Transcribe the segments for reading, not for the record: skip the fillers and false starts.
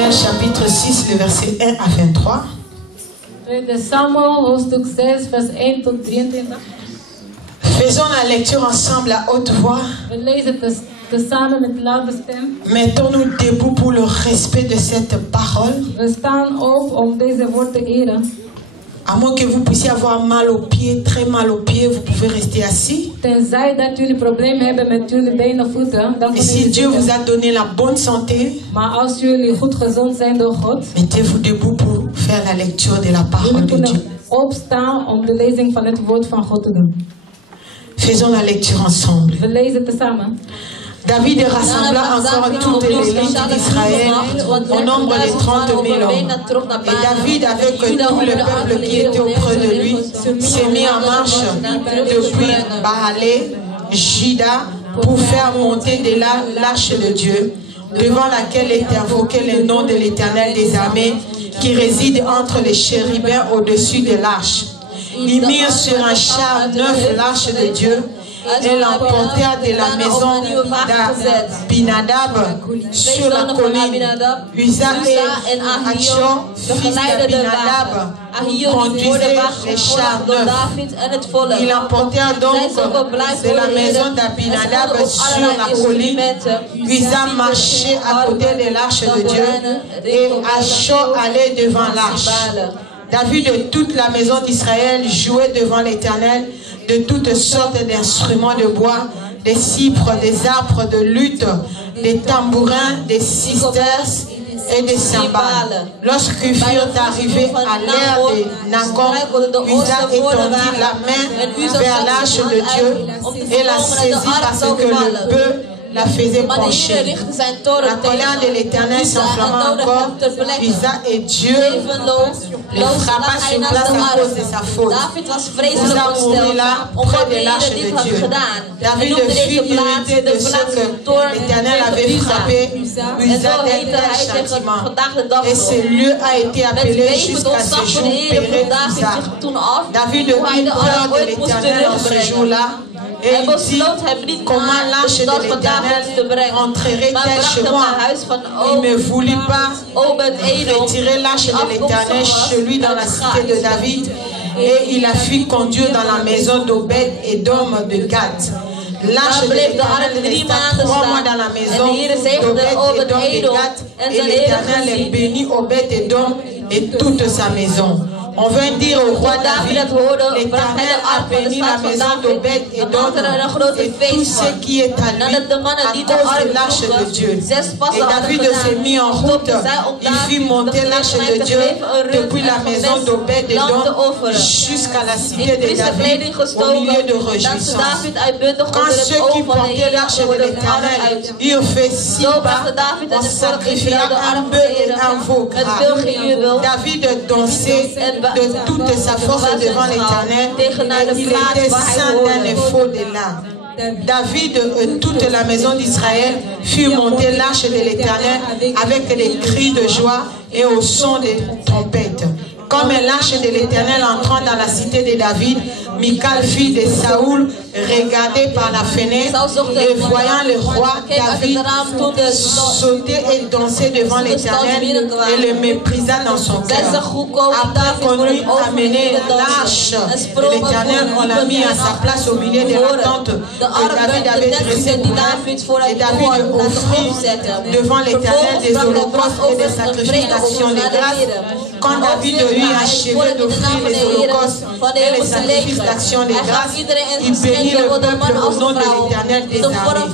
Samuel chapitre 6, le verset 1 à 23. 2 Samuel hoofdstuk 6 vers 1 tot 23. Faisons la lecture ensemble à haute voix. We lezen tezamen met luide stem. Mettons-nous debout pour le respect de cette parole. We staan op om deze woord te eren. À moins que vous puissiez avoir mal aux pieds, très mal aux pieds, vous pouvez rester assis. Tenzij dat jullie problemen hebben met jullie benen of voeten, dan Et si Dieu vous a donné la bonne santé, maar als jullie goed gezond zijn door God, mettez-vous debout pour faire la lecture de la parole jullie de Dieu. kunnen opstaan om de lezing van het woord van God te doen. Faisons la lecture ensemble. We lezen tezamen. David rassembla encore toutes les élites d'Israël, au nombre de 30 000 hommes. Et David, avec tout le peuple qui était auprès de lui, s'est mis en marche depuis Baalé, Juda, pour faire monter de là l'arche de Dieu, devant laquelle était invoqué le nom de l'Éternel des armées, qui réside entre les chérubins au-dessus de l'arche. Ils mirent sur un char neuf l'arche de Dieu, et l'emportèrent de la maison d'Abinadab sur la colline. Uza et Achor, fils d'Abinadab, conduisaient les chars neufs. Ils l'emportèrent donc de la maison d'Abinadab sur la colline. Uza marchait à côté de l'arche de Dieu et Achor allait devant l'arche. David de toute la maison d'Israël jouait devant l'Éternel de toutes sortes d'instruments de bois, des cypres, des arbres de luth, des tambourins, des sisters et des cymbales. Lorsqu'ils furent arrivés à l'ère de Nacon, Uza étendit la main vers l'arche de Dieu et la saisit parce que le bœuf la faisait pencher. La colère de l'Éternel s'enflamma encore. Uza et Dieu le frappa sur place à cause de sa faute. Uza mourut là, près de l'arche de Dieu. David fut irrité de ce que l'Éternel avait frappé Uza d'un tel châtiment. Et ce lieu a été appelé jusqu'à ce jour Pérez Uza. David eut peur de l'Éternel en ce jour-là. Et il dit, comment l'arche de l'Éternel entrerait-elle chez moi? Il ne voulut pas retirer l'arche de l'Éternel chez lui dans la cité de David. Et il a fui conduire dans la maison d'Obed et d'Om de Gath. L'arche de l'Éternel resta 3 mois dans la maison d'Obed et d'Om de Gath. Et l'Éternel bénit Obed et d'Om et toute sa maison. On vient dire au roi David, l'Éternel a béni la maison d'Obed et d'Om et tout ce qui est à lui à cause de l'arche de Dieu. Et David s'est mis en route. Il fit monter l'arche de Dieu depuis la maison d'Obed et d'Om jusqu'à la cité de David au milieu de réjouissance. Quand ceux qui portaient l'arche de l'Éternel eurent fait 6 pas, on sacrifia un bœuf et un veau gras. David dansait de toute sa force devant l'Éternel, et il était saint d'un effort de l'âme. David et toute la maison d'Israël furent monter l'arche de l'Éternel avec des cris de joie et au son des trompettes. Comme l'arche de l'Éternel entrant dans la cité de David, Michal, fille de Saoul, regardait par la fenêtre et voyant le roi David sauter et danser devant l'Éternel, et le méprisa dans son cœur. Après qu'on eut amené l'arche de l'Éternel, on l'a mis à sa place au milieu de la tente que David avait dressée pour elle, et David offrit devant l'Éternel des holocaustes et des sacrifices d'action de grâce. Quand David eut achevé d'offrir les holocaustes et les sacrifices d'action de grâce, il bénit le peuple au nom de l'Éternel des armées.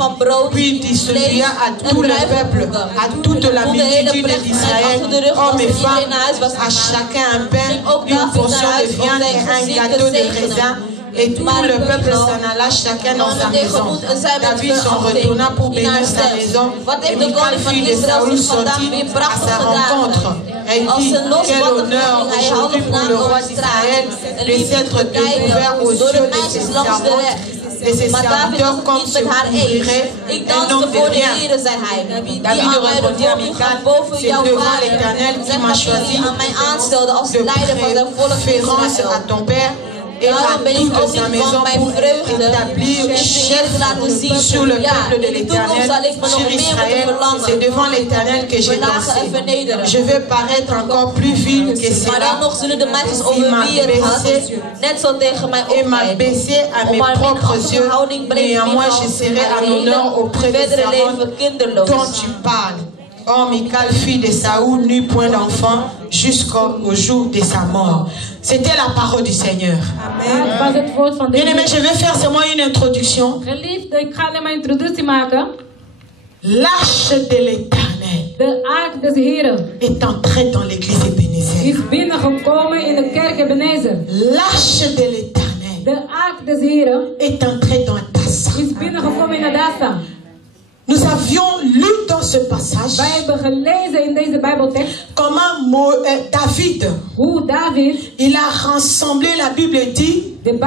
Puis il distribua à tout le peuple, à toute la multitude d'Israël, hommes et femmes, à chacun un pain, une portion de viande et un gâteau de raisin. Et tout le peuple s'en alla chacun dans sa maison. David s'en retourna pour bénir sa maison. Et Michal, fille de Saoul, sortit à sa rencontre. Elle dit, quel honneur aujourd'hui pour le roi d'Israël de s'être découvert aux yeux de ses servantes, de ses serviteurs comme se couvrirait un homme de rien. David répondit à Michal, c'est devant l'Éternel qui m'a choisi de préférence à ton père, et à toute sa maison pour établir chef sur le peuple de l'Éternel, sur Israël. C'est devant l'Éternel que j'ai dansé. Je veux paraître encore plus vil que cela. Il m'a baissé à mes propres yeux. Néanmoins, je serai en honneur auprès de Saron dont tu parles. Oh, Michal, fille de Saoul, n'eut point d'enfant jusqu'au jour de sa mort. C'était la parole du Seigneur. Amen. Bien aimé, je vais faire seulement une introduction. L'arche de l'Éternel est entrée dans l'église Ebenezer. L'arche de l'Éternel est entrée dans Adassa. Nous avions lu dans ce passage comment David, il a rassemblé, la Bible dit, 30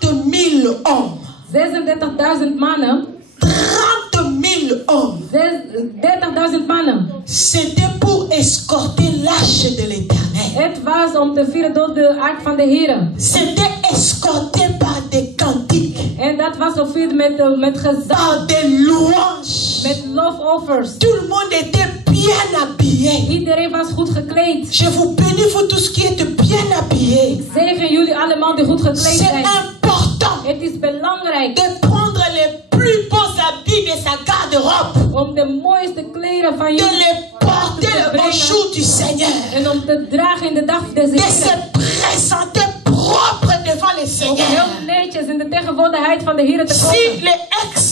000 hommes. 36.000 mannen. 30 000 hommes. 30.000 mannen. C'était pour escorter l'arche de l'Éternel. Het was om te vieren door de ark van de Heer. C'était escorté par des cantiques. En dat was gevierd met gezang. Par des louanges. Met lofoffers. Tout le monde était bien habillé. Iedereen was goed gekleed. Je vous bénis pour tous qui êtes bien habillés. Ik zegen jullie allemaal die goed gekleed zijn. C'est important. Het is belangrijk. De prendre les plus beaux habits de sa garde-robe. Om de mooiste kleren van jullie. De les porter au jour du Seigneur. En om te dragen in de dag des Heeren. De se présenter propre devant le Seigneur. Om heel netjes in de tegenwoordigheid van de Heer te komen. Si les ex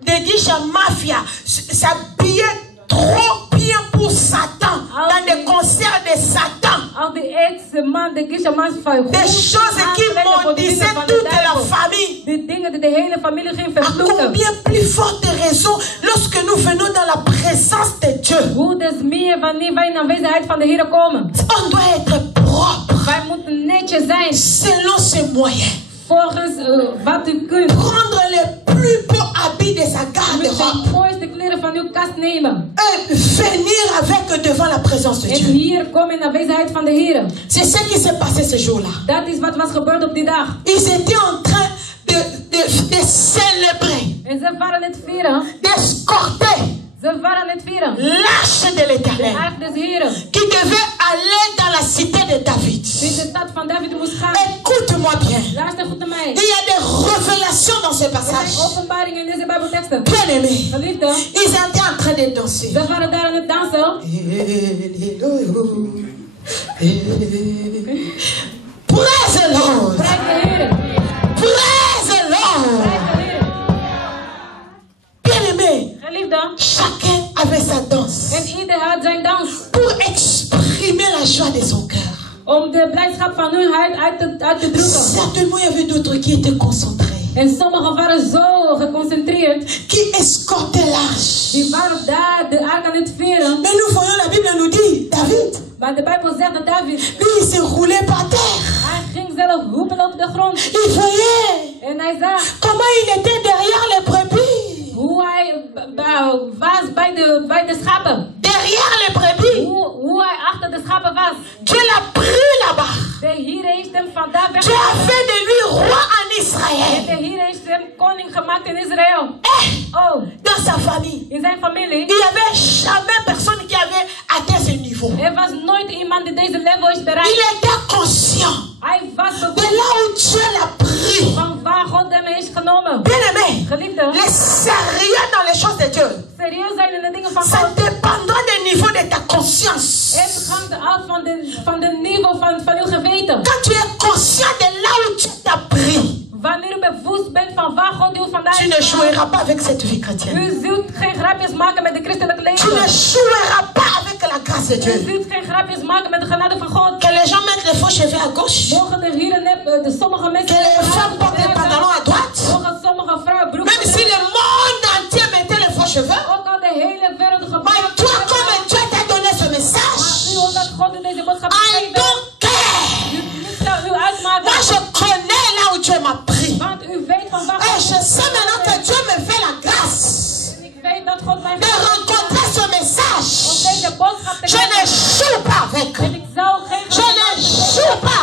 de Disha Mafia s'habillaient trop bien pour Satan, dans des concerts de Satan, al die ex-man, de Gishamas van des choses qui maudissaient toute la famille. Die dingen die de hele familie ging À vervloeken. combien plus forte raison lorsque nous venons dans la présence de Dieu. Hoe des meer wanneer wij in de aanwezigheid van de Heer komen. On doit être propre. Wij moeten netjes zijn. Selon ses moyens. Volgens wat u kunt. Prendre les plus beaux habits de sa garde-robe. De mooiste kleren van uw kast nemen. Et venir avec devant la présence de Dieu. En hier komen in de aanwezigheid van de Heer. C'est ce qui s'est passé ce jour-là. Dat is wat was gebeurd op die dag. Ils étaient en train de célébrer. En ze waren het vieren. D'escorter. Ze waren het vieren. L'arche de l'Éternel. De ark des Heeren. Qui devait aller dans la cité de David. Die de stad van David moest gaan. Écoute-moi bien. Luister goed naar mij. Il y a des révélations dans ce passage. Openbaringen in deze Bijbelteksten. Bien aimé. Geliefde. Ils étaient en train de danser. Ze waren daar aan het dansen. Praise the Lord. Prijs de Heer. Praise the Lord. Prijs de Heer. Bien aimé. Geliefde. Chacun avait sa danse. En ieder had zijn dans. Pour exprimer la joie de son cœur. Om de blijdschap van hun hart uit te drukken. Certainement, il y avait d'autres qui étaient concentrés. En sommigen waren zo geconcentreerd. Qui escortaient l'arche. Die waren daar de ark aan het vieren. Mais nous voyons, la Bible nous dit, David. Maar de Bijbel zegt dat David. Lui, il s'est roulé par terre. Hij ging zelf roepen op de grond. Il voyait. En hij zag. Comment il était derrière les brebis. Hoe hij was bij de schapen. Derrière les brebis. Hoe hij achter de schapen was. Dieu l'a pris là-bas. De Heer heeft hem vandaag weg. Dieu a fait de lui roi en Israël. En de Heer heeft hem koning gemaakt in Israël. Oh. Dans sa famille. In zijn familie. Il n'y avait jamais personne qui avait atteint ce niveau. Er was nooit iemand die deze level is bereikt. Il était conscient. Hij was bewust. De là où Dieu l'a pris. Van waar God hem heeft genomen. Bien aimé. Geliefde. Les sérieux dans les choses de Dieu. Serieus zijn in de dingen van Ça God. dépendra du niveau de ta conscience. Het hangt af van de niveau van uw geweten. Quand tu es conscient de là où Dieu t'a pris. Wanneer u bewust bent van waar God u vandaan tu ne joueras pas avec cette vie chrétienne. U zult geen grapjes maken met de christelijke leven. Tu ne joueras pas avec la grâce de Dieu. U zult geen grapjes maken met de genade van God. Que les gens mettent les faux cheveux à gauche. Mogen de heren, sommige mensen. Que les femmes portent les pantalons à droite. Mogen sommige vrouwen broeken. Même si le monde entier mettait les faux cheveux. Ook al de hele wereld gebruikt. Mais toi, comme Dieu t'a donné ce message. Maar u omdat God u deze boodschap I don't care. Moi, je connais là où Dieu m'a pris. Want u weet van waar. Et je sais maintenant que Dieu me fait la grâce de rencontrer ce message. Je ne joue pas avec. Je ne joue pas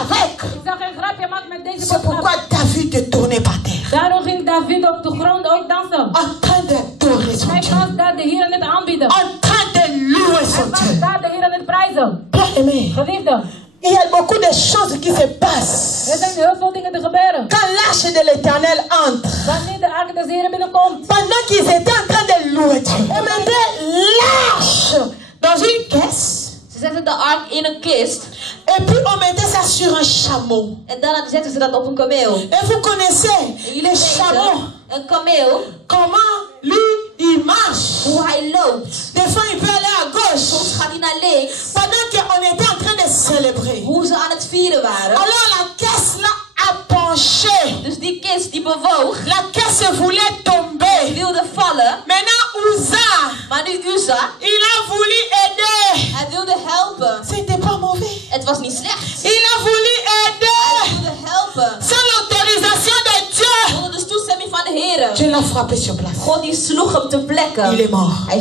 Bien-aimé. Geliefde. Il y a beaucoup de choses qui se passent. Er zijn heel veel dingen te gebeuren. Quand l'arche de l'Éternel entre, Wanneer de ark des Heren binnenkomt. pendant qu'ils étaient en train de louer Dieu, on mettait l'arche dans une caisse. Ze zetten de ark in een kist. Et puis on mettait ça sur un chameau. En daarna zetten ze dat op een kameel. Et vous connaissez le chameau. Een kameel. Comment lui il marche. Hoe hij loopt. Des fois il peut aller à gauche. Soms gaat hij naar links. Pendant qu'on était en train de célébrer. Hoe ze aan het vieren waren. Alors la caisse là a penché. Dus die kist die bewoog. La caisse voulait tomber. Die wilde vallen. Maintenant Uza. Maar nu Uza. Il a voulu aider. Hij wilde helpen. C'était pas mauvais. Het was niet slecht. Il a voulu aider. Hij wilde helpen. Sans l'autorisation de Dieu. Zonder de toestemming van de Heer. Dieu l'a frappé sur place. God die sloeg hem ter plekke. Il est mort. Hij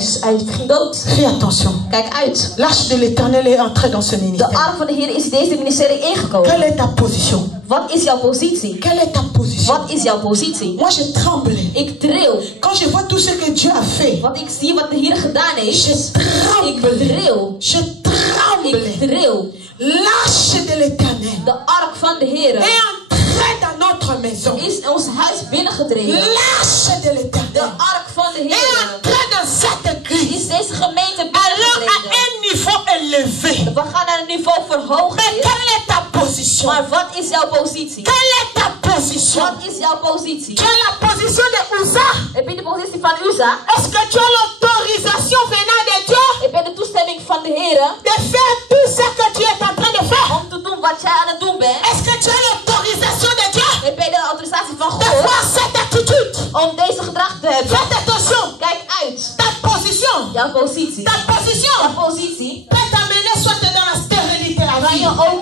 ging dood. Fais attention. Kijk uit. L'arche de l'Éternel est entrée dans ce De ministère. ark van de Heer is deze ministerie ingekomen. Quelle est ta position? Wat is jouw positie? Quelle est ta position? Wat is jouw positie? Moi je tremble. Ik tril. Quand je vois tout ce que Dieu a fait. Want ik zie wat de Heer gedaan heeft. Je tremble. Ik tril. Je tremble. Ik tril. L'arche de l'Éternel De ark van de Heer est entrée dans notre maison. is ons huis binnengetreden. L'arche de De l'Éternel ark van de est Heer entrée dans cette église. is deze gemeente Alors à binnengetreden. un niveau élevé. We gaan naar een niveau verhoogd. Mais quelle est ta position? Maar wat is jouw positie? Quelle est ta position? Wat is jouw positie? Tu as la position de Uza. Heb je de positie van Uza? Est-ce que tu as l'autorisation venant de Dieu Heb je de toestemming van de Heer de faire tout ce que tu es en train de faire? om te doen wat jij aan het doen bent? Est-ce que tu as l'autorisation de Dieu Heb je de autorisatie van de God voir cette attitude? om deze gedrag te hebben? Faites attention. Kijk uit. Ta position. Jouw positie. Ta position Jouw positie peut t'amener soit dans la stérilité à kan vie. je ook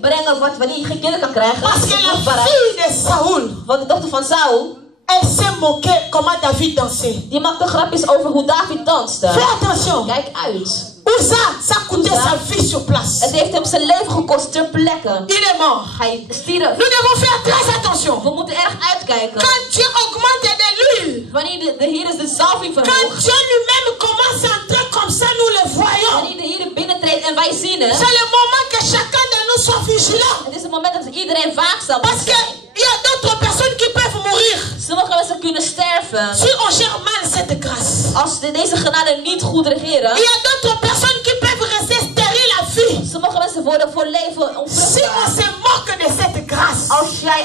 brengen wanneer je geen kinderen kan krijgen. Parce que la fille de Saoul, Want de dochter van Saul, elle s'est moquée comment David dansait. die maakte grapjes over hoe David danste. Fais attention. Kijk uit. Uza, ça coûtait sa vie sur place. Het heeft hem zijn leven gekost ter plekke. Il est mort. Hij stierf. Nous devons faire très attention. We moeten erg uitkijken. Quand Dieu augmente de l'huile, Wanneer de Heer is de zalving quand verhoogt. Dieu lui-même commence à entrer comme ça, nous le voyons. Wanneer de Heer binnentreedt en wij zien het. C'est le moment que chacun de nous soit vigilant. Het is het moment dat iedereen waakzaam Parce moet qu'il zijn. y a d'autres personnes qui peuvent mourir Sommige mensen kunnen sterven. si on gère mal cette grâce. Als deze genade niet goed regeren. Il y a d'autres personnes qui peuvent rester stériles à vie Sommige mensen worden voor leven si on onvruchtbaar. se moque de cette grâce. Als jij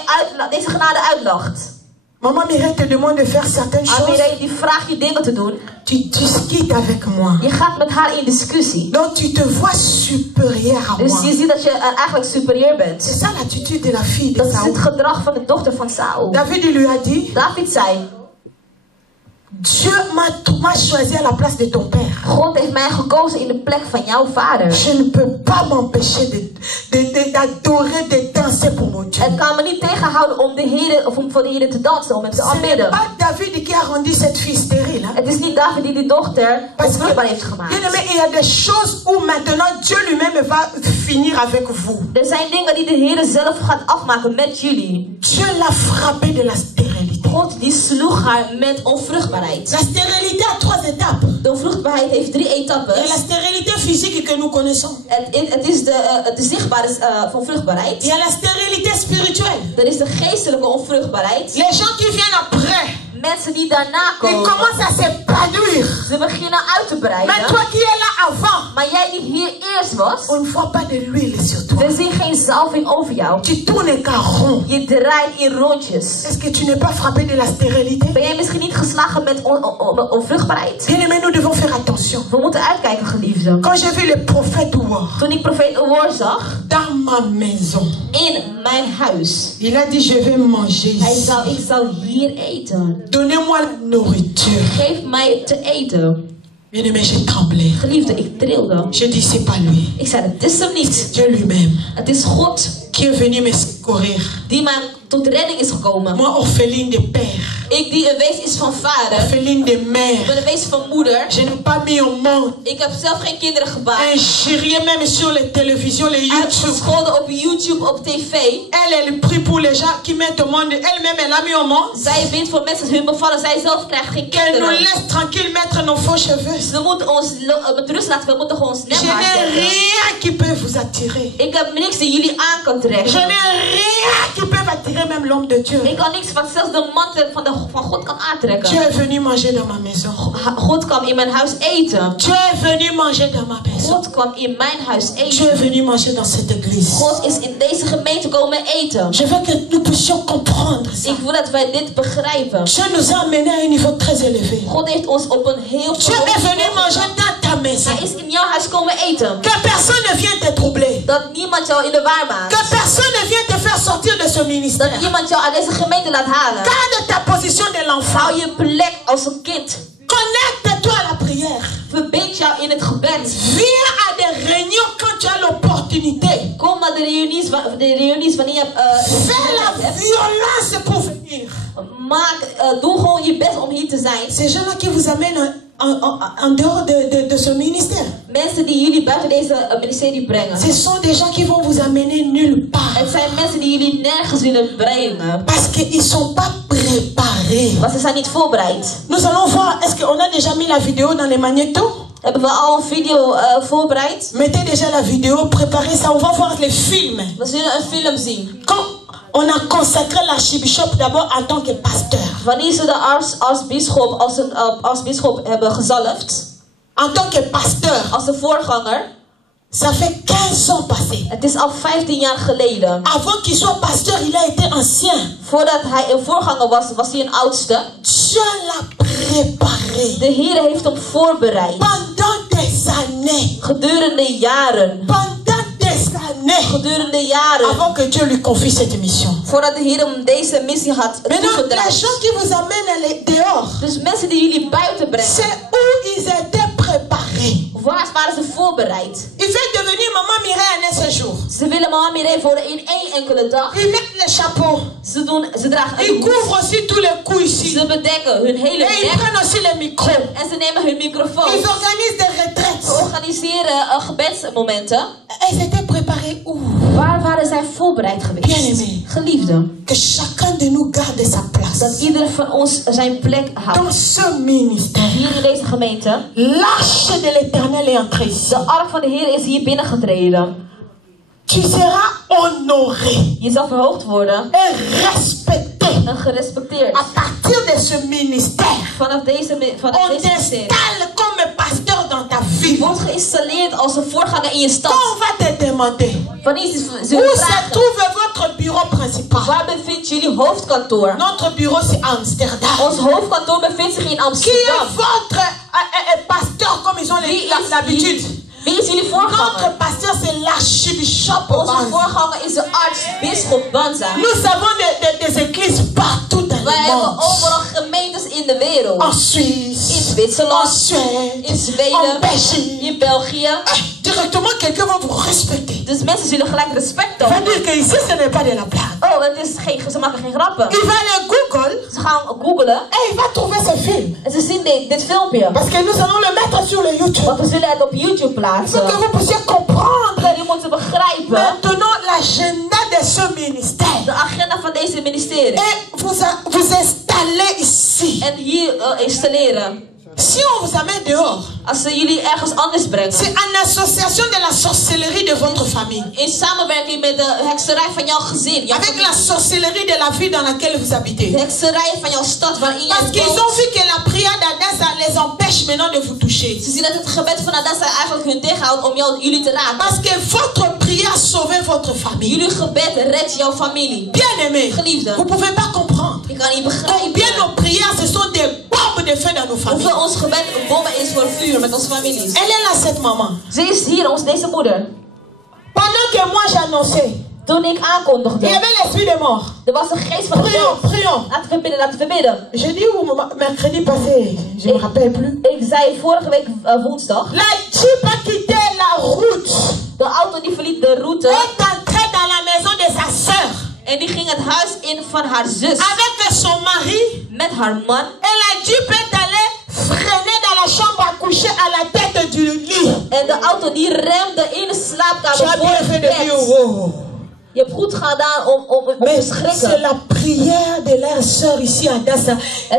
deze genade uitlacht. Maman Mireille te demande de faire certaines choses. Amirei die vraagt je dingen te doen. Tu discutes avec moi. Je gaat met haar in discussie. Donc tu te vois supérieur à Dus moi. je ziet dat je eigenlijk superieur bent. C'est ça l'attitude de la fille de Dat is het Saoul. gedrag van de dochter van Saul. David lui a dit, David zei, Dieu m'a choisi à la place de ton père. God heeft mij gekozen in de plek van jouw vader. Je ne peux pas m'empêcher d'adorer, de danser pour mon Dieu. Het kan me niet tegenhouden om de Heer, of om voor de Heer te dansen, om hem te Ce n'est aanbidden. pas David qui a rendu cette fille stérile. Hein? Het is niet David die dochter onvruchtbaar heeft gemaakt. Bien aimé, il y a des choses où maintenant Dieu lui-même va finir avec vous. Er zijn dingen die de Heer zelf gaat afmaken met jullie. Dieu l'a frappé de la stérilité. God die sloeg haar met onvruchtbaarheid. La stérilité a 3 étapes. De onvruchtbaarheid heeft 3 Il y a etappes. la stérilité physique que nous connaissons. Het is de zichtbare onvruchtbaarheid. Il y a la stérilité spirituelle. Er is de geestelijke onvruchtbaarheid. Les gens qui viennent après, Mensen die daarna ils komen. commencent à s'épanouir. Ze beginnen uit te breiden. Mais toi qui es là avant, Maar jij die hier eerst was. on ne voit pas de l'huile sur toi. We zien geen zalving over jou. Tu tournes qu'à rond. Je draait in rondjes. Est-ce que tu n'es pas frappé de la stérilité? Ben jij misschien niet geslagen met onvruchtbaarheid? Bien aimé, nous devons faire attention. We moeten uitkijken, geliefden. Quand j'ai vu le prophète Ouar Toen ik profeet Oor zag. dans ma maison, In mijn huis. il a dit, je vais manger ici. Ik zal hier eten. Donnez-moi la nourriture. Geef mij te eten. Bien aimé, j'ai tremblé. Geliefde, ik trilde. J'ai dit, c'est pas lui. Ik zei, het is hem niet. Dieu lui-même Het is God qui est venu me secourir. die mij tot redding is gekomen. Moi, orpheline de père. Ik die een wezen is van vader. Orpheline de mère. Ik ben een wezen van moeder. Je n'ai pas mis au monde. Ik heb zelf geen kinderen gebaard. Injurier même sur les télévisions, les YouTube. Uitgescholden op YouTube, op tv. Elle prie pour les gens qui mettent au monde. Elle-même, elle a mis au monde. Zij bidt voor mensen hun bevallen. Zij zelf krijgt geen Qu'elle nous kinderen. laisse tranquille mettre nos faux cheveux. Ze moeten ons met rust laten. We moeten gewoon Je snel haar n'ai zetten. rien qui peut vous attirer. Ik heb niks die jullie aan kan trekken. Je n'ai rien qui peut attirer même l'homme de Dieu. Ik kan niks wat zelfs de man van God kan aantrekken. Dieu est venu manger dans ma maison. God kwam in mijn huis eten. Dieu est venu manger dans ma maison. God kwam in mijn huis eten. Dieu est venu manger dans cette église. God is in deze gemeente komen eten. Je veux que nous puissions comprendre ça. Ik wil dat wij dit begrijpen. Dieu nous a amenés à un niveau très élevé. God heeft ons op een heel Dieu est venu manger dans ta maison. Hij is in jouw huis komen eten. Que personne ne vienne te troubler. Dat niemand jou in de waar maakt. Que personne ne vienne te faire sortir de ce ministère. Dat niemand jou uit deze gemeente laat halen. Garde ta position de l'enfant. Hou je plek als een kind. Connecte-toi à la prière. Verbind jou in het gebed. Viens à des réunions quand tu as l'opportunité. Kom naar de reunies wanneer je Fais la violence pour venir. doe gewoon je best om hier te zijn. Ces gens-là qui vous amènent en dehors de ce ministère. Mensen die jullie buiten deze ministerie brengen. Ce sont des gens qui vont vous amener nulle part. Het zijn mensen die jullie nergens willen brengen. Parce qu'ils sont pas préparés. Want ze zijn niet voorbereid. Nous allons voir, est-ce qu'on a déjà mis la vidéo dans les magnétos? Hebben we al een video voorbereid? Mettez déjà la vidéo, préparez ça, on va voir les films. We zullen een film zien. Quand on a consacré l'archbishop d'abord en tant que pasteur. Wanneer ze de aartsbisschop hebben gezalfd. En tant que pasteur. Als de voorganger. Ça fait 15 ans passés. Het is al 15 jaar geleden. Avant qu'il soit pasteur, il a été ancien. Voordat hij een voorganger was, was hij een oudste. Dieu l'a préparé. De Heer heeft hem voorbereid. Pendant des années. Gedurende jaren. Pendant des années. Gedurende jaren. Avant que Dieu lui confie cette mission. Voordat de Heer hem deze missie had toegedraaid. Les gens qui vous amènent dehors. Dus mensen die jullie buiten brengen. C'est où ils étaient préparés. Waar waren ze voorbereid? Il veut devenir maman Mireille en ce jour. Ze willen mama Mireille worden in één enkele dag. Ils mettent les chapeaux. Ze dragen een Ils couvrent aussi tous les coups ici. Ze bedekken hun hele nek. Et ils prennent aussi les micros. En ze nemen hun microfoon. Ils organisent des retraites. Ze organiseren gebedsmomenten. Et ils étaient préparés où? Waar waren zij voorbereid geweest? Bien-aimés. Geliefden. Que chacun de nous garde sa place. Dat ieder van ons zijn plek houdt. Dans ce ministère. Hier in deze gemeente. L'arche de l'Éternel est entrée ici. De ark van de Heer is hier binnengetreden. Tu seras honoré. Je zal verhoogd worden. Et respecté. En gerespecteerd. À partir de ce ministère. Vanaf deze ministerie. Comme pasteur dans ta vie. Je wordt geïnstalleerd als een voorganger in je stad. On va te demander. Où se trouve votre bureau principal? Waar bevindt jullie hoofdkantoor? Notre bureau c'est Amsterdam. Ons hoofdkantoor bevindt zich in Amsterdam. Qui est votre pasteur comme ils ont l'habitude? Wie is jullie voorganger? Notre pasteur c'est l'archbishop. Onze voorganger is de aartsbisschop Banza. Nous avons des églises partout dans le monde. Wij hebben overal gemeentes in de wereld. En Suisse. In Zwitserland. En Suède. In Zweden. En Belgique. In België. Directement quelqu'un va vous respecter. Dus mensen zullen gelijk respect tonen. Dat veut dire que ici ce n'est pas de la blague. Oh, het is ze maken geen grappen. Il va aller Google. Ze gaan googlen. Et il va trouver ce film. En ze zien dit filmpje. Parce que nous allons le mettre sur le YouTube. Want we zullen het op YouTube plaatsen. Pour que vous puissiez comprendre. Jullie moeten begrijpen. Maintenant l'agenda de ce ministère. De agenda van deze ministerie. Et vous installez ici. En hier installeren. Si on vous amène dehors, als ze jullie ergens anders brengen, c'est en association de la sorcellerie de votre famille. In samenwerking met de hekserij van jouw gezin. Avec la sorcellerie de la ville dans laquelle vous habitez. De hekserij van jouw stad waarin je woont. Parce qu'ils ont vu que la prière d'Adassa les empêche maintenant de vous toucher. Ze zien dat het gebed van Adassa eigenlijk hun tegenhoudt om jullie te raken. Parce que votre prière sauve votre famille. Jullie gebed redt jouw familie. Bien-aimés, geliefden. Vous pouvez pas comprendre. Ik kan niet begrijpen. Combien nos prières ce sont des bombes de feu dans nos familles. Hoeveel ons gebed een bommen is voor vuur met onze families. Elle est là cette maman. Ze is hier, deze moeder. Pendant que moi j'annonçais. Toen ik aankondigde. Il y avait l'esprit de mort. Er was een geest van de dood. Prions. Laten we bidden. J'ai dit mercredi passé, je me rappelle plus. Ik zei vorige week woensdag. La Jeep a quitté la route. De auto die verliet de route. Est entré dans la maison de sa sœur. En die ging het huis in van haar zus. Avec son mari. met haar man. Et la Jeep est allée freiner dans la chambre à coucher à la tête du lit. En de auto die remde in de slaapkamer voor het bed. Je hebt goed gedaan om te schrikken. C'est la prière de leur sœur ici à Dassa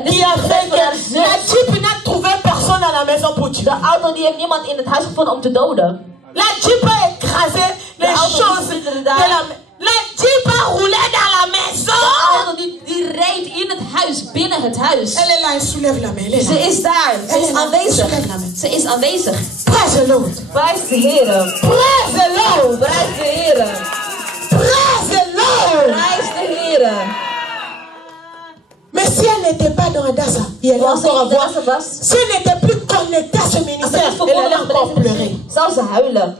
qui a fait que la Jeep n'a trouvé personne à la maison pour tuer. De auto die heeft niemand in het huis gevonden om te doden. La Jeep a écrasé les choses de la Jeep a roulé dans la maison. De auto die reed in het huis, binnen het huis. Elle est là, elle soulève la main. Ze is daar, ze is aanwezig. Ze is aanwezig. Praise the Lord. Prijs de Heer. Praise the Lord. Prijs de Heer. Praise the Lord. Prijs de Heer. Mais si elle n'était pas dans Adassa, il allait encore avoir. Si elle n'était plus connectée à ce ministère, elle allait encore pleurer. Zou ze huilen.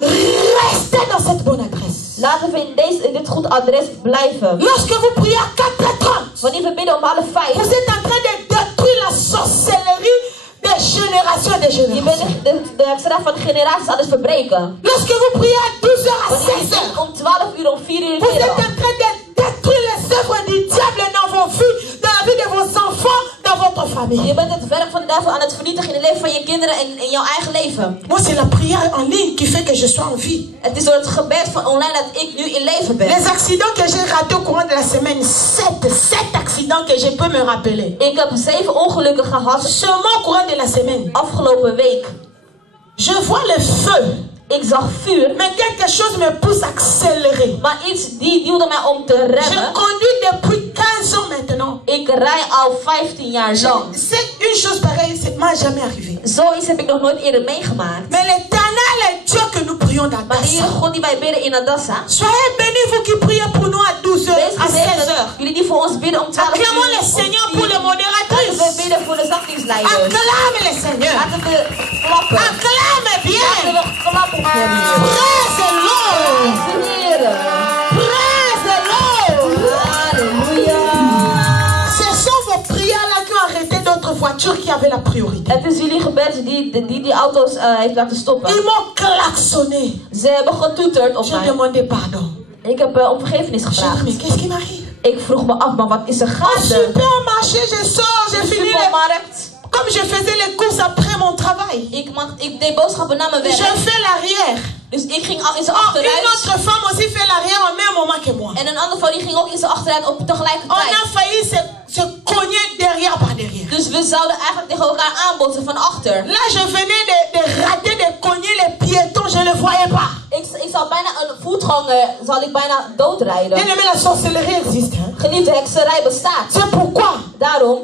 Restez dans cette bonne adresse. Laten we in dit goed adres blijven. Lorsque vous priez à 4h30, wanneer we bidden om 4:30, vous êtes en train de détruire la sorcellerie des générations et des je générations. bent de extra van generaties aan het verbreken. Lorsque vous priez à 12h à 16h, om 12 uur, om 4 uur, vous êtes en train de détruire les œuvres du diable dans vos vies, dans la vie de vos enfants, dans votre famille. Je bent het werk van de duivel aan het vernietigen in het leven van je kinderen en in jouw eigen leven. Moi, c'est la prière en ligne qui fait que je sois en vie. Het is door het gebed van online dat ik nu in leven ben. Les accidents que j'ai ratés au courant de la semaine, 7 accidents que je peux me rappeler. Ik heb 7 ongelukken gehad. Seulement au courant de la semaine. Afgelopen week. Je vois le feu. Ik zag vuur. Mais quelque chose me pousse à accélérer. Maar iets die duwde mij om te remmen. Je conduis depuis 15 ans maintenant. Ik rij al 15 jaar lang. C'est une chose pareille, ça m'est jamais arrivé. Zoiets heb ik nog nooit eerder meegemaakt. Mais l'Éternel est Dieu que nous prions dans Maar de Heere God die wij bidden in Adassa. Soyez bénis vous qui priez pour nous à 12h, à 16h. Jullie die voor ons bidden om 12 uur. Acclamons le Seigneur pour les modératrices. Laten we bidden voor de zangdienstleiders. Acclame le Seigneur. Laten we klappen. Acclame bien. Laten we klappen voor hem. Praise the Lord. Praise the Lord. Halleluja. Ce sont vos prières là qui ont arrêté d'autres voitures qui avaient la priorité. Het is jullie gebed die auto's heeft laten stoppen. Ils m'ont klaxonné. Ze hebben getoeterd op mij. J'ai demandé pardon. Ik heb om vergiffenis gevraagd. Mais qu'est-ce qui m'arrive? Ik vroeg me af, maar wat is er Au gaande? supermarché, je sors, j'ai fini Supermarkt. Comme je faisais les courses après mon travail. Ik deed boodschappen na mijn werk. Je fais l'arrière. Dus ik ging al in zijn Une achteruit. autre femme aussi fait l'arrière au même moment que moi. En een andere vrouw die ging ook in zijn achteruit op On tegelijkertijd. a failli se cogner derrière par derrière. Dus we zouden eigenlijk tegen elkaar aanbotsen van achter. Là, je venais de rater, de cogner les piétons, je ne le voyais pas. Ik zou bijna een voetganger, zal ik bijna doodrijden. Bien aimé, la sorcellerie existe. Hein? Geliefde, hekserij bestaat. C'est pourquoi. Daarom.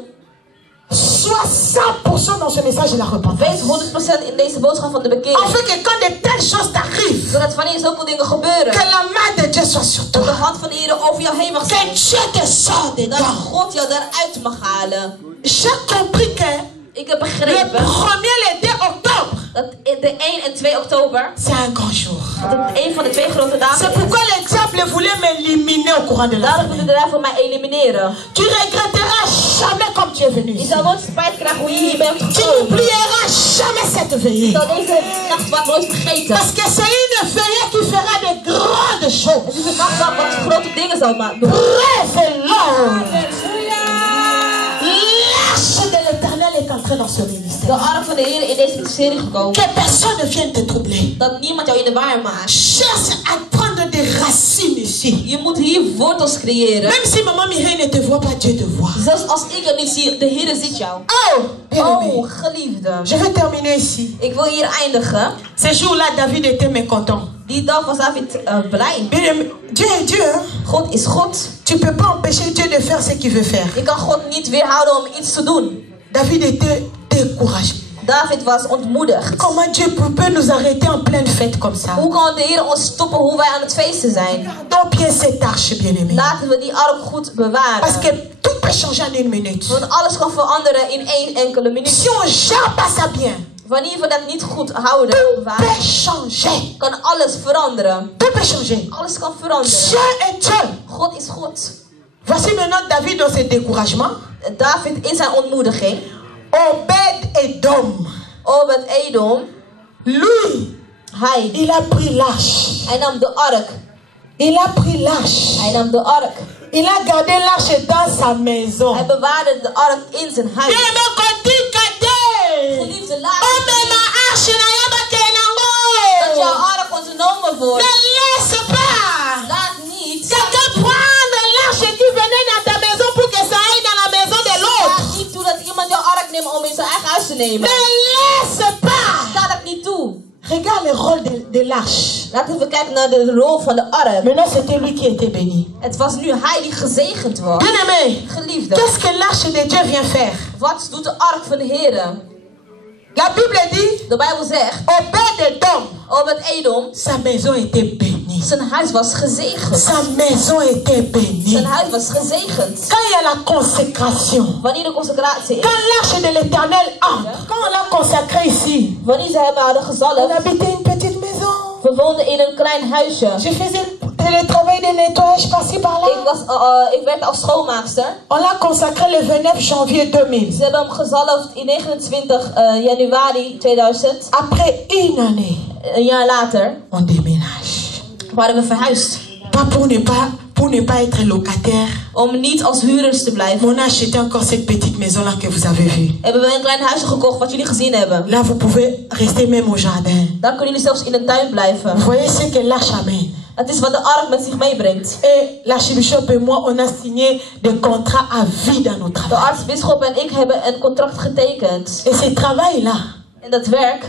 Sois 100% dans ce message de la repentance. Wees 100% in deze boodschap van de bekering. Afin que quand de telles choses t'arrivent, Zodat wanneer zoveel dingen gebeuren, que la main de Dieu soit sur dat de toi. hand van de Heer over jou heen mag zijn. Que Dieu te sort Dat dedans. God jou daaruit mag halen. J'ai compris que Ik heb le begrepen 1er et le 2 octobre, dat de 1 en 2 oktober, c'est un grand jour. dat het een van de 2 grote dagen C'est is. pourquoi le diable voulait m'éliminer au courant de la Daarom wilde semaine. de duivel mij elimineren. Tu regretteras jamais comme tu es venu. Je zal nooit spijt krijgen hoe je hier bent Tu gekomen. n'oublieras jamais cette Je veillée. zal deze nachtwacht nooit vergeten. Parce que c'est une veillée qui fera de grandes Het choses. is een nachtwacht wat grote dingen zal doen. Praise the Lord. L'arche de l'Éternel est entrée dans ce De ministère. arm van de Heer in deze serie gekomen. Que personne ne vienne te troubler. Dat niemand jou in de war maakt. Cherche à prendre des racines ici. Je moet hier wortels creëren. Même si maman Mireille ne te voit pas, Dieu te voit. Zelfs als ik het niet zie, de Heer ziet jou. Oh, bien-aimé. Oh, geliefde. Je vais terminer ici. Ik wil hier eindigen. Ce jour-là, David était mécontent. Die dag was David blij. Bien-aimé, Dieu est Dieu. Hein? God is God. Tu peux pas empêcher Dieu de faire ce qu'il veut faire. Je kan God niet weerhouden om iets te doen. David était découragé. David was ontmoedigd. Comment Dieu peut nous arrêter en pleine fête comme ça? Hoe kan de Heer ons stoppen hoe wij aan het feesten zijn? Gardons bien cette arche, bien-aimé. Laten we die ark goed bewaren. Parce que tout peut changer en une minute. Want alles kan veranderen in 1 enkele minuut. Si on gère pas ça bien, Wanneer we dat niet goed houden, tout bewaren, peut changer. kan alles veranderen. Tout peut changer. Alles kan veranderen. Dieu est Dieu. God is God. Voici maintenant David dans ses découragements. David in zijn ontmoediging. Obed-Edom. Obed-Edom. Lui, Hij. il a pris l'arche. Hij nam de ark. Il a pris l'arche. Hij nam de ark. Il a gardé l'arche dans sa maison. Hij bewaarde de ark in zijn huis. Geliefde, laat dat jouw ark ontnomen wordt. Ne laisse pas Laat niet quelqu'un prendre l'arche qui venait dans ta maison pour que ça aille dans la maison de l'autre. Laat niet toe dat iemand jouw ark neemt om in zijn eigen huis te nemen. Ne laisse pas. Sta dat niet toe. Regarde le rôle de l'arche. Laten we kijken naar de rol van de ark. Maintenant, c'était lui qui était béni. Het was nu hij die gezegend was. Bien-aimé, Geliefde, qu'est-ce que l'arche de Dieu vient faire? wat doet de ark van de Heer? La Bible dit, De Bijbel zegt, Obed-Edom, Obed Edom, sa maison était bénie. zijn huis was gezegend. Sa maison était bénie. Zijn huis was gezegend. Quand il y a la consécration, Wanneer de consecratie is, quand l'arche de l'Éternel entre, quand on l'a consacré ici, wanneer ze hem hadden on gezalfd, habitait une petite maison. we woonden in een klein huisje. Je faisais le travail de nettoyage par-ci par-là. Ik werkte als schoonmaakster. On l'a consacré le 29 janvier 2000. Ze hebben hem gezalfd in 29 januari 2000. Après une année, Een jaar later on déménage. waren we verhuisd. Pas pour ne pas être locataire. Om niet als huurders te blijven. On a acheté encore cette petite maison-là que vous avez vue. Hebben we een klein huisje gekocht wat jullie gezien hebben. Là, vous pouvez rester même au jardin. Dan kunnen jullie zelfs in de tuin blijven. Vous voyez ce que l'arche amène. Het is wat de ark met zich meebrengt. Et l'archibishop et moi, on a signé des contrats à vie dans nos De travaux. aartsbisschop en ik hebben een contract getekend. Et ce travail-là, En dat werk,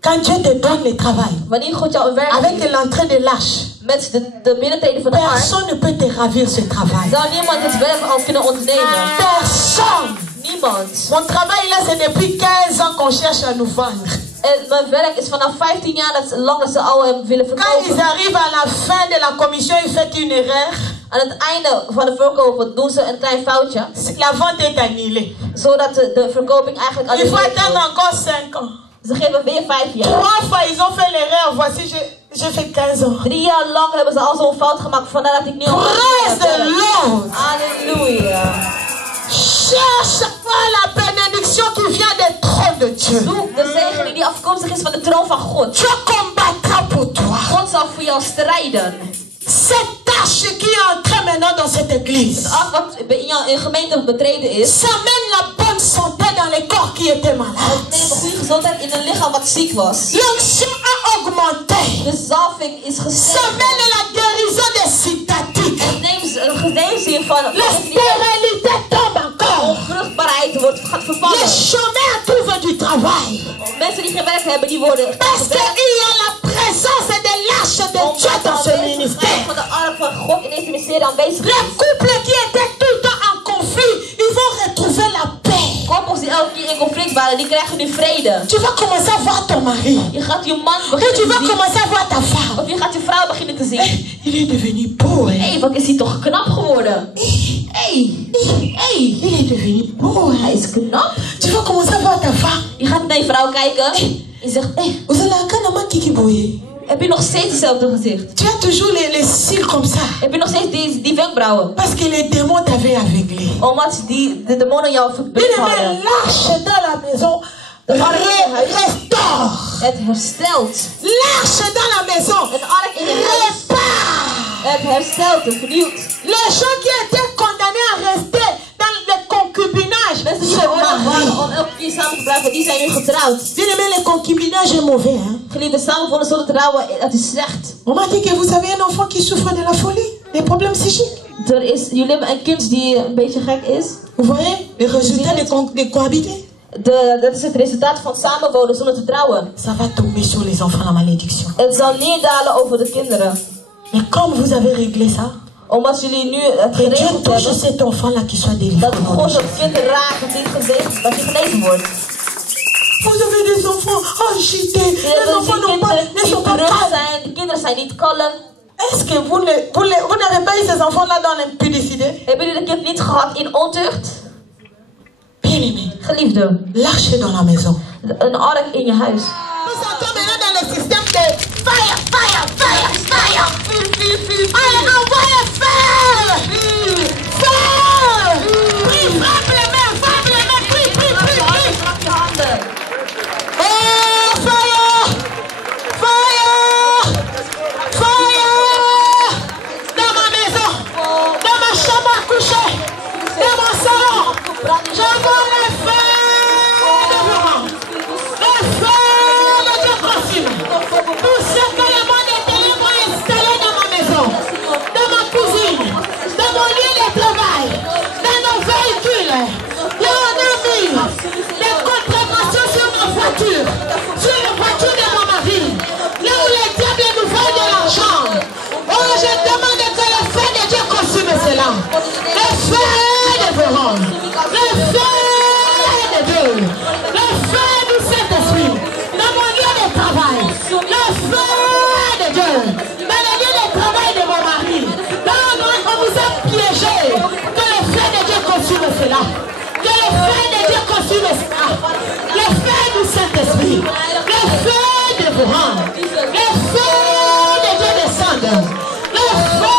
quand Dieu te donne le travail, wanneer God jou een werk avec geeft, l'entrée de l'arche, met de binnentreden van de ark, personne ne peut te ravir ce travail. zou niemand het werk al kunnen ontnemen. Personne. Niemand. Mon travail là, c'est depuis 15 ans qu'on cherche à nous vendre. En mijn werk is vanaf 15 jaar dat lang dat ze al hem willen Quand verkopen. ils arrivent à la fin de la commission, ils font une erreur. Aan het einde van de verkoop doen ze een klein foutje. La vente est annulée. Zodat de verkoping eigenlijk Il faut annuleerd attendre wordt. encore 5 ans. Ze geven weer 5 jaar. 3 fois, ils ont fait l'erreur. Voici, j'ai fait 15 ans. 3 jaar lang hebben ze al zo'n fout gemaakt. Vandaar dat ik nu al... Praise the Lord. Halleluja. Cherche pas la bénédiction qui vient du trône de Dieu. Zoek de zegening die afkomstig is van de troon van God. Dieu combattra pour toi. God zal voor jou strijden. Cette tâche qui est entrée maintenant dans cette église, Als wat in jouw gemeente betreden is, ça mène la bonne santé dans les corps qui étaient malades. neemt goede gezondheid in een lichaam wat ziek was. L'onction a augmenté. De zalving is Ça gestegen. mène la guérison des cystatiques. Het neemt een geneesing van La stérilité tombe encore. onvruchtbaarheid gaat Les vervangen. chômeurs trouvent du travail. Mensen die geen werk hebben, die worden Parce qu'il y a la présence de l'arche de Dieu dans ce ministère. van de arm van God in deze ministerie aanwezig Les is. couples qui étaient tout le temps en conflit, ils vont retrouver la paix. Koppels die elke keer in conflict waren, die krijgen nu vrede. Tu vas commencer à voir ton mari. Je gaat je man Et tu beginnen vas te zien. commencer à voir ta femme. Of je gaat je vrouw beginnen te zien. Il est devenu beau. Hein? Hé, wat is hij toch knap geworden. Il est devenu beau. Hij Hein? is knap. Tu vas commencer à voir ta femme. Je gaat naar je vrouw kijken. Je zegt, hé, Vous allez à un kiki boye. heb je nog steeds hetzelfde gezicht? Tu as toujours les cils comme ça. Heb je nog steeds die wenkbrauwen? Parce que les démons t'avaient aveuglé. Omdat de demonen jou verblind hadden. L'arche dans la maison restaure. Het herstelt. L'arche dans la maison Een ark in je huis. répare. Het herstelt, het vernieuwt. Les gens qui étaient condamnés à rester dans le concubinage Mensen die se veroordeeld waren marient. om elke keer samen te blijven, die zijn nu getrouwd. Bien-aimé, le concubinage est mauvais. Hein? Geliefde, samenwonen zonder trouwen, dat is slecht. On m'a dit que vous avez un enfant qui souffre de la folie, des problèmes psychiques. Jullie hebben een kind die een beetje gek is. Vous voyez le résultat de cohabiter? Dat is het resultaat van samenwonen zonder te trouwen. Ça va tomber sur les enfants la malédiction. Het zal neerdalen over de kinderen. Mais comme vous avez réglé ça, Omdat jullie nu het que Dieu geregeld touche hebben, cet enfant-là qui soit délivré. dat God het kind raakt, dat hij gezegend, dat hij genezen wordt. Vous avez des enfants agités. Je Les enfants hebt ne die sont pas druk calmes. zijn, de kinderen zijn niet kalm. Est-ce que vous n'avez pas eu ces enfants-là dans l'impudicité? Hebben jullie de kind niet gehad in ontucht? Bien-aimé, Geliefde, l'arche dans la maison. een ark in je huis. Nous sommes maintenant dans le système de fire, fire, fire, fire. Allez, envoyez fire. Fire. Prie, frappe les mains, prie, prie, prie, prie. Oh, fire. Fire. Fire. Dans ma maison, dans ma chambre. du Saint-Esprit. Le feu dévorant. Le feu de Dieu descende. Le feu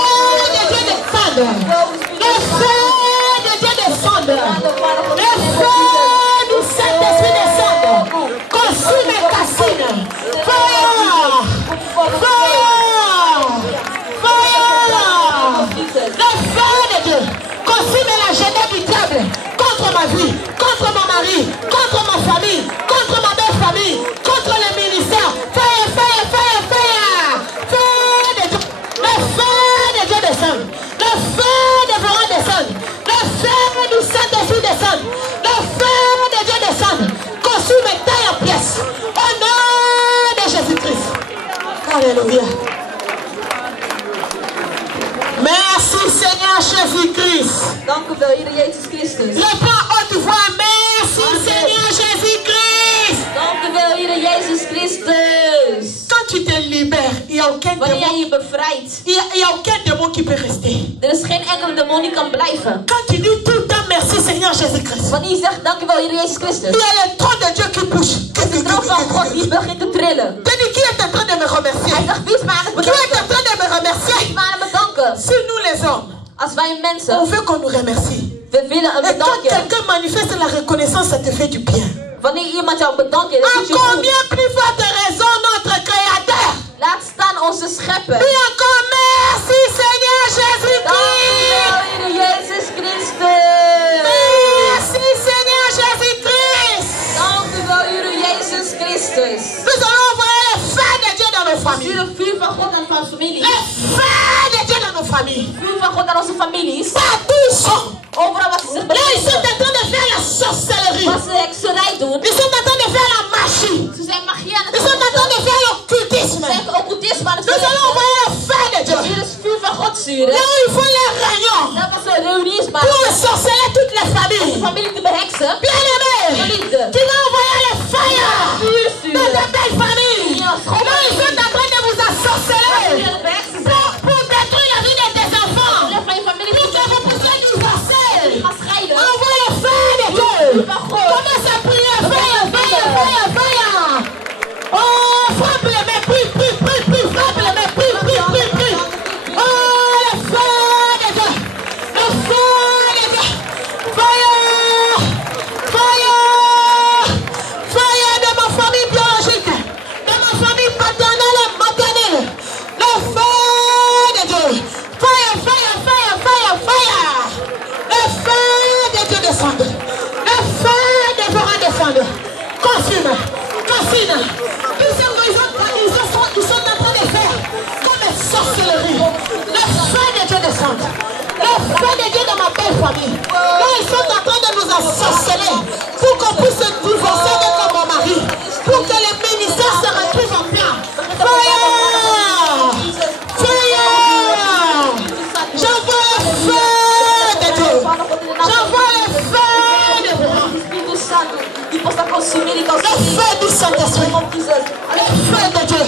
de Dieu descende. Le feu de Dieu descende. Le feu du Saint-Esprit descende. Consume et cassine. Fire! Fire! Fire! Le feu de Dieu consume l'agenda du diable contre ma vie, contre mon mari, contre ma famille, contre ma belle famille, contre le ministère. Fire, fire, fire, fire! Feu de Dieu. Le feu de Dieu descend. Le feu dévorant descend. Le feu du Saint-Esprit descend. Le feu de Dieu descend. Consume et taille en pièces. Au nom de Jésus-Christ. Alléluia. Merci Seigneur Jésus-Christ. Dank u wel, Heer Jezus Christus. Le pas haute voix. Merci Seigneur Jésus-Christ. Dank u wel, Heer Jezus Christus. Quand tu te libères, il n'y a aucun Wanneer jij je démon. bevrijdt, Il y a aucun démon qui peut rester. er is geen enkele demon die kan blijven. Quand tu dis tout le temps merci Seigneur Jésus-Christ. Wanneer je zegt dank u wel, Heer Jezus Christus, Il y a le trône de Dieu qui bouge. de troon van God die begint te trillen. Denis, qui est en train de me remercier? Hij zegt, wie is mij aan het Qui est bedanken? en train de me Wie remercier? is mij aan het bedanken? Si nous les hommes, Als wij on mensen, veut qu'on nous remercie. we willen een Et quand bedankje. quelqu'un manifeste la reconnaissance, ça te fait du bien. Wanneer iemand jou bedankt, dan À doet je goed. combien plus forte raison notre Créateur? Laat staan onze schepper. Et encore merci Seigneur Dank u Jésus-Christ. wel, Heer Jezus Christus. Merci Seigneur Jésus-Christ. Dank u wel, Heer Jezus Christus. Nous allons envoyer le feu de Dieu dans nos Stuur familles. het vuur van God aan onze familie. Le feu de Dieu dans nos familles. Vuur van God aan onze families. Partout ils sont. Overal wat ze zich Là, ils sont bevinden. en train de faire la sorcellerie. Wat ze hekserij doen. Ils sont en train de faire la magie. Ze zijn magie aan het Ils sont en train de faire l'occultisme. Ze zijn occultisme aan het Nous allons verrichten. envoyer le feu de Dieu. Hier is vuur van God sturen. Là où ils font les réunions Dat was een reunie pour sorceller toutes les de familles. familie te beheksen. Bien-aimés, Geliefde. tu vas envoyer le fire Vuur dans sturen. ta belle famille. Là, ils sont en train de vous ensorceler Jullie te beheksen zijn. pour détruire la vie de tes enfants. De van je familie Pour que vous puissiez divorcer. gaan scheiden. Envoie le feu de Dieu. Commence à prier. Fire, fire, fire, fire. Oh, frappe les mains. Prie, prie, prie, prie. Frappe les mains. Prie, prie, prie, prie. Oh, le feu de Dieu. Le feu de Dieu. Fire. Fire. Fire de ma famille biologique. De ma famille paternelle et maternelle. Le feu de Dieu. Fire, fire, fire, fire, fire. Le feu de Dieu descend. Le feu dévorant descend. Consume. Consume. Tout ce qu'ils sont en train de faire comme une sorcellerie. Le feu de Dieu descend. Le feu de Dieu dans ma belle famille. Là, ils sont en train de nous ensorceler pour qu'on puisse se divorcer avec mon mari. Pour que les ministères se retrouvent en bien. Fire! Fire! J'envoie le feu de Dieu. J'envoie le feu de Dieu. Espírito Santo que possa consumir e Le consumir. feu du Saint-Esprit. Le feu de Dieu.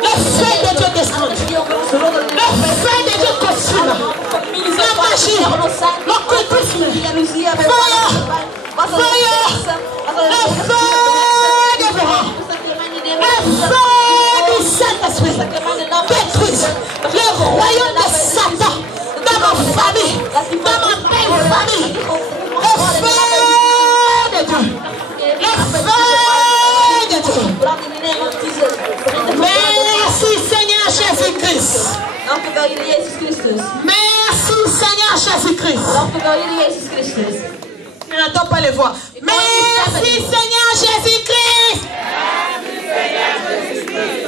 Le feu de Dieu descend. Le feu de Dieu consume. La magie. L'occultisme. Fire. Fire. Le feu dévorant. Le feu du Saint-Esprit. Détruise le royaume de Satan dans ma famille, dans ma belle famille. Le feu de Dieu. Le feu de Dieu. Merci Seigneur Jésus-Christ. Dank u wel, Heer Jezus Christus. Merci Seigneur Jésus-Christ. Dank u wel, Heer Jezus Christus. Je n'entends pas les voix. Merci Seigneur Jésus-Christ. Merci Seigneur Jésus-Christ.